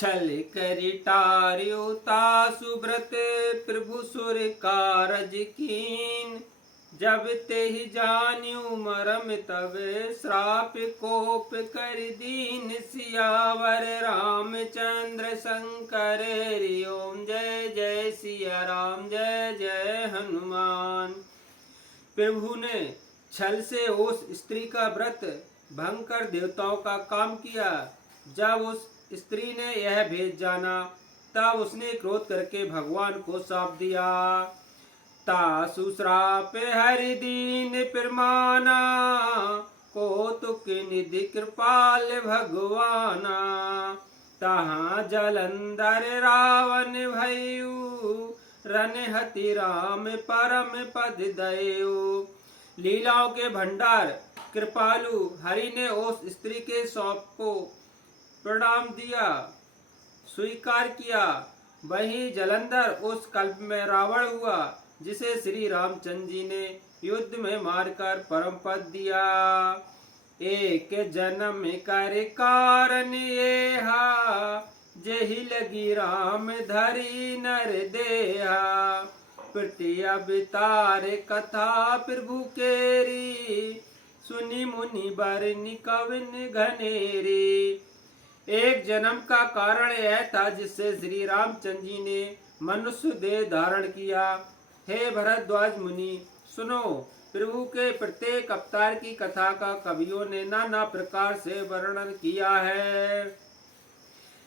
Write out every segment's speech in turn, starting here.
छल करि टार्यो तासु व्रत प्रभु सुर कारज कीन। जब ते ही जान्यू मरम तब श्राप कोप कर दीन। सियावर रामचंद्र शंकर हरि ओम। जय जय सिया राम जय जय हनुमान। प्रभु ने छल से उस स्त्री का व्रत भंग कर देवताओं का काम किया। जब उस स्त्री ने यह भेद जाना तब उसने क्रोध करके भगवान को शाप दिया। तासु श्राप हरि दीन प्रमाना। कौतुक निधि कृपाल भगवाना। तहाँ जलंधर रावण भयउ। रनहति राम परम पद दयु। लीलाओं के भंडार कृपालु हरि ने उस स्त्री के शाप को प्रणाम दिया, स्वीकार किया। वहीं जलंधर उस कल्प में रावण हुआ जिसे श्री रामचंद्र जी ने युद्ध में मारकर परम पद दिया। एक जन्म कर कारण येहा। जही लगी राम धरी नर देहा। प्रति अवतार कथा प्रभु केरी। सुनी मुनि बरनि कवन घनेरी। एक जन्म का कारण यह था जिससे श्री रामचंद्र जी ने मनुष्य देह धारण किया। हे भरद्वाज मुनि सुनो, प्रभु के प्रत्येक अवतार की कथा का कवियों ने नाना प्रकार से वर्णन किया है।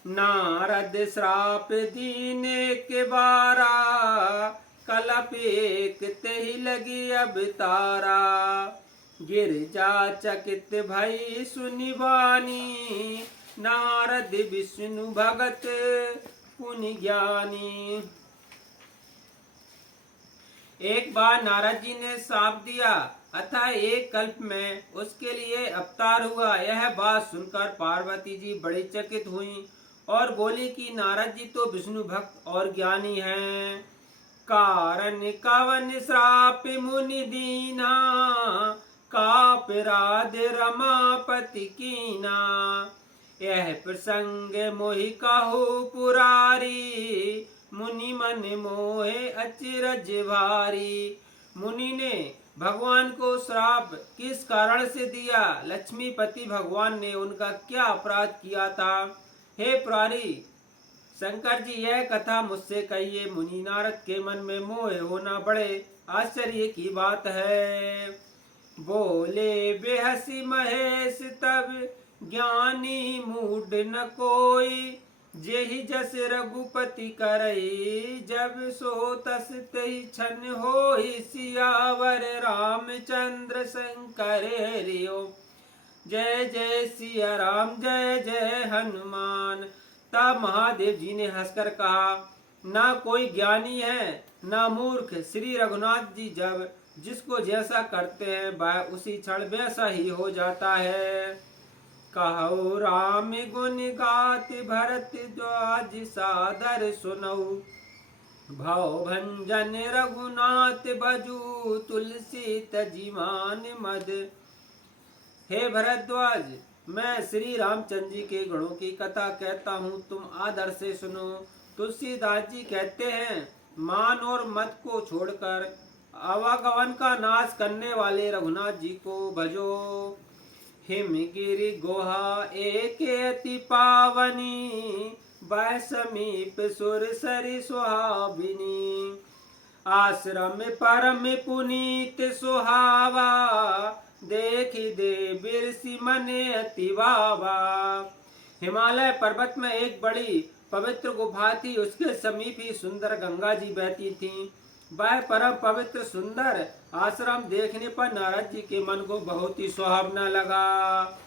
नारद श्राप दीने के बारा। कलप एक ते ही लगी अवतारा। गिरजा चकित भई सुनि वाणी। नारद विष्णु भगत पुनि ज्ञानी। एक बार नारद जी ने शाप दिया अतः एक कल्प में उसके लिए अवतार हुआ। यह बात सुनकर पार्वती जी बड़ी चकित हुई और बोली कि नारद जी तो विष्णु भक्त और ज्ञानी हैं। कारण कवन श्राप मुनि दीना। कापराध रमापति कीना। यह प्रसंग मोहि कहु पुरारी। मुनि मन मोहे अचरज भारी। मुनि ने भगवान को श्राप किस कारण से दिया? लक्ष्मीपति भगवान ने उनका क्या अपराध किया था? हे पुरारी शंकर जी, यह कथा मुझसे कहिए। मुनि नारद के मन में मोह होना बड़े आश्चर्य की बात है। बोले बेहसी महेश तब। ज्ञानी मूड न कोई। जेहि जस रघुपति करई। जब सो तस तेहि क्षण होई। सियावर रामचंद्र शंकर हरि ओम। जय जय सिया राम जय जय हनुमान। तब महादेव जी ने हंसकर कहा, ना कोई ज्ञानी है ना मूर्ख। श्री रघुनाथ जी जब जिसको जैसा करते हैं वह उसी क्षण वैसा ही हो जाता है। कहो राम गुण गात भरत द्वाज सादर सुनऊ। भव भंजन रघुनाथ भजू तुलसी तजीमान मद। हे भरद्वाज, मैं श्री रामचंद्र जी के गुणों की कथा कहता हूँ, तुम आदर से सुनो। तुलसीदास जी कहते हैं, मान और मत को छोड़कर आवागमन का नाश करने वाले रघुनाथ जी को भजो। हिमगिरि गुहा एक अति पावनी। वह समीप सुर सरि सुहाविनी। आश्रम परम पुनीत सुहावा। देखि दे बिरसी मने अति बाबा। हिमालय पर्वत में एक बड़ी पवित्र गुफा थी। उसके समीप ही सुंदर गंगा जी बहती थीं। वह परम पवित्र सुंदर आश्रम देखने पर नारद जी के मन को बहुत ही सुहावना लगा।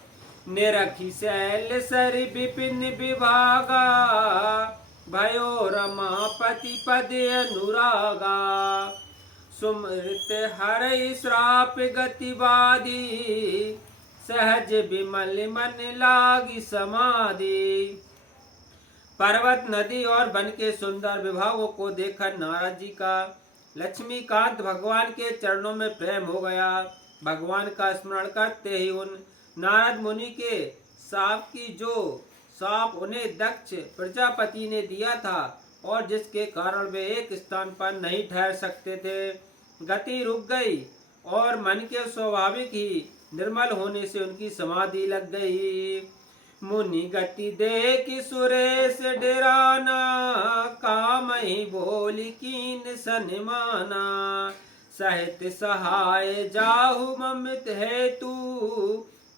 निरखी शैल सरि विपिन विभागा। भयो रमापति पद अनुरागा। सुमृत हरै श्राप गतिवादी। सहज विमल मन लागी समाधि। पर्वत नदी और वन के सुंदर विभागों को देखकर नारद जी का लक्ष्मीकांत भगवान के चरणों में प्रेम हो गया। भगवान का स्मरण करते ही उन नारद मुनि के शाप की जो साप उन्हें दक्ष प्रजापति ने दिया था और जिसके कारण वे एक स्थान पर नहीं ठहर सकते थे। गति रुक गई और मन के स्वाभाविक ही निर्मल होने से उनकी समाधि लग गई। मुनि गति देख सुरेश डराना, काम ही बोल कीन सनमाना। सहित सहाय जाहु ममित हेतु,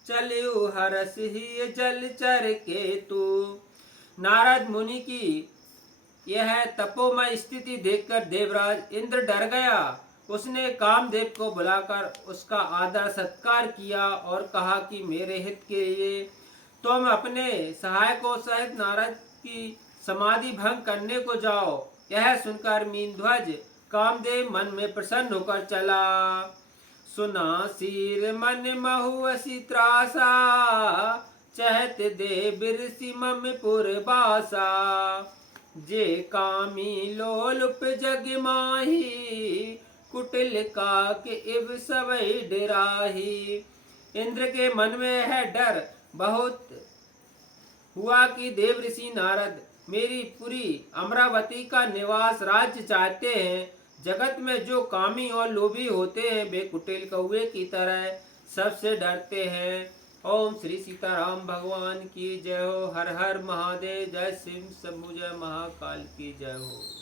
चलियो हरस ही जलचर केतु। नारद मुनि की यह तपोमय स्थिति देखकर देवराज इंद्र डर गया। उसने कामदेव को बुलाकर उसका आदर सत्कार किया और कहा कि मेरे हित के लिए तुम अपने सहायकों सहित नारद की समाधि भंग करने को जाओ। यह सुनकर मीनध्वज कामदेव मन में प्रसन्न होकर चला। सुना सिर मन महु असी त्रासा, चहत देव ऋषि मम पुरबासा। जे कामी लोलुप जग माही, कुटिल काक इव सवै डराही। इंद्र के मन में यह डर बहुत हुआ कि देव ऋषि नारद मेरी पुरी अमरावती का निवास राज्य चाहते हैं। जगत में जो कामी और लोभी होते हैं वे कुटिल कौवे की तरह सबसे डरते हैं। ओम श्री सीताराम भगवान की जय हो। हर हर महादेव। जय शिव शंभु जय महाकाल की जय हो।